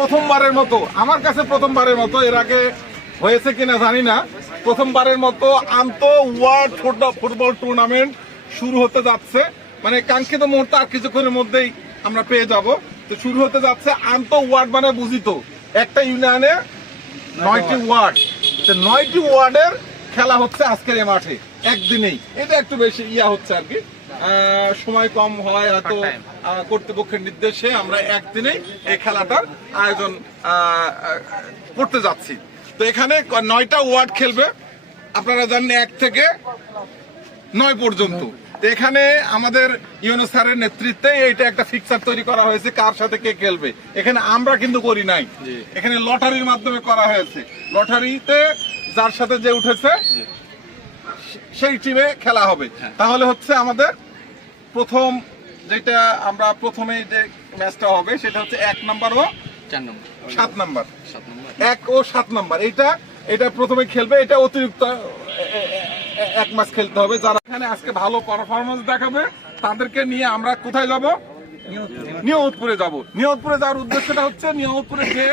প্রথমবারের মতো, আমার কাছে প্রথমবারের মতো, এর আগে হয়েছে কিনা জানি না, প্রথমবারের মতো ওয়ার্ল্ড ফুটবল টুর্নামেন্ট শুরু হতে যাচ্ছে। মানে কাঙ্ক্ষিত মুহূর্তে আর কিছুক্ষণের মধ্যেই আমরা পেয়ে যাব। তো শুরু হতে যাচ্ছে ওয়ার্ড, মানে বুঝিত একটা ইউনিয়নে 9টি ওয়ার্ড, 9টি ওয়ার্ডের খেলা হচ্ছে আজকের এই মাঠে একদিনেই। এটা একটু বেশি হচ্ছে আর কি, সময় কম হয় হয়তো, কর্তৃপক্ষের নির্দেশে আমরা একদিনেই এই খেলাটার আয়োজন করতে যাচ্ছি। তো এখানে 9টা ওয়ার্ড খেলবে, আপনারা জানেন 1 থেকে 9 পর্যন্ত। এখানে আমাদের ইউনো স্যারের নেতৃত্বে এটা একটা ফিক্সার তৈরি করা হয়েছে, কার সাথে কে খেলবে। এখানে আমরা কিন্তু করি নাই, এখানে লটারির মাধ্যমে করা হয়েছে। লটারিতে যার সাথে যে উঠেছে সেই টিমে খেলা হবে। তাহলে হচ্ছে আমাদের প্রথম যেটা আমরা প্রথমে যে ম্যাচটা হবে সেটা হচ্ছে 1 নাম্বার ও 7 নাম্বার, 1 ও 7 নাম্বার। এটা প্রথমে খেলবে। এটা অতিরিক্ত 1 ম্যাচ খেলতে হবে। যারা এখানে আজকে ভালো পারফরমেন্স দেখাবে তাদেরকে নিয়ে আমরা কোথায় যাব? নিয়মতপুরে যাব। নিয়মতপুরে যাওয়ার উদ্দেশ্যটা হচ্ছে নিয়মতপুরে যে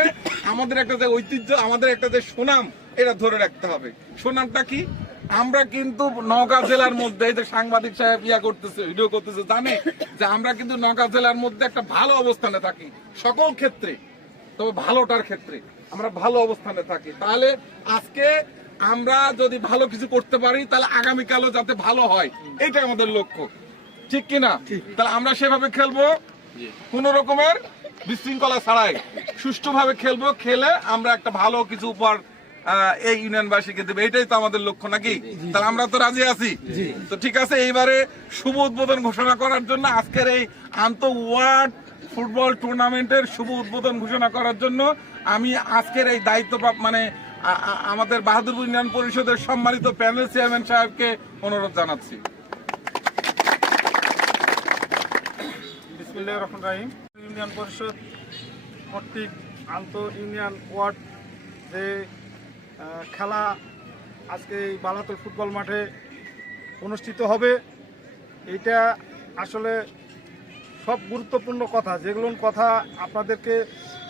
আমাদের একটা যে ঐতিহ্য, আমাদের একটা যে সুনাম, এটা ধরে রাখতে হবে। সুনামটা কি? আমরা কিন্তু নওগাঁ জেলার মধ্যে, এই যে সাংবাদিক সাহেব করতেছে, ভিডিও করতেছে, জানে যে আমরা কিন্তু নওগাঁ জেলার মধ্যে একটা ভালো অবস্থানে থাকি সকল ক্ষেত্রে, তবে ভালোটার ক্ষেত্রে আমরা ভালো অবস্থানে থাকি। তাহলে আজকে আমরা যদি ভালো কিছু করতে পারি তাহলে আগামীকালও যাতে ভালো হয়, এইটাই আমাদের লক্ষ্য, ঠিক কিনা? তাহলে আমরা সেভাবে খেলবো, কোন রকমের বিশৃঙ্খলা ছাড়াই সুষ্ঠুভাবে খেলবো। খেলে আমরা একটা ভালো কিছু উপহার এই ইউনিয়নবাসীকে দেবে, এটাই তো আমাদের লক্ষ্য, নাকি? তাহলে আমরা তো রাজি আছি। তো ঠিক আছে, এইবারে শুভ উদ্বোধন ঘোষণা করার জন্য, আজকের এই ওয়ার্ল্ড ফুটবল টুর্নামেন্টের শুভ উদ্বোধন ঘোষণা করার জন্য আমি আজকের এই দায়িত্ব মানে আমাদের বাহাদুরপুর ইউনিয়ন পরিষদের সম্মানিত প্যানেল চেয়ারম্যান সাহেবকে অনুরোধ জানাচ্ছি। বিসমিল্লাহির রহমানির রহিম। ইউনিয়ন পরিষদ কর্তৃক ইউনিয়ন ওয়ার্ড যে খেলা আজকে এই বালাতল ফুটবল মাঠে অনুষ্ঠিত হবে, এইটা আসলে সব গুরুত্বপূর্ণ কথা, যেগুলো কথা আপনাদেরকে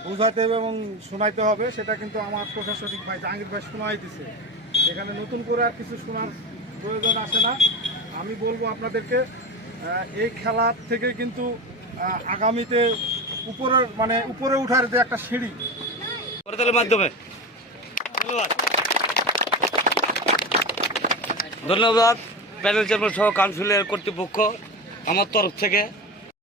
বোঝাতে হবে এবং শোনাইতে হবে, সেটা কিন্তু আমার প্রশাসনিক ভাই জাহাঙ্গীর ভাই শোনাই দিছে। এখানে নতুন করে আর কিছু শোনার প্রয়োজন আসে না। আমি বলবো আপনাদেরকে, এই খেলার থেকে কিন্তু আগামীতে উপরে উঠার যে একটা সিঁড়ি, মাধ্যমে ধন্যবাদ প্যানেল চেয়ারম্যান সহ কাউন্সিলের কর্তৃপক্ষ আমার তরফ থেকে।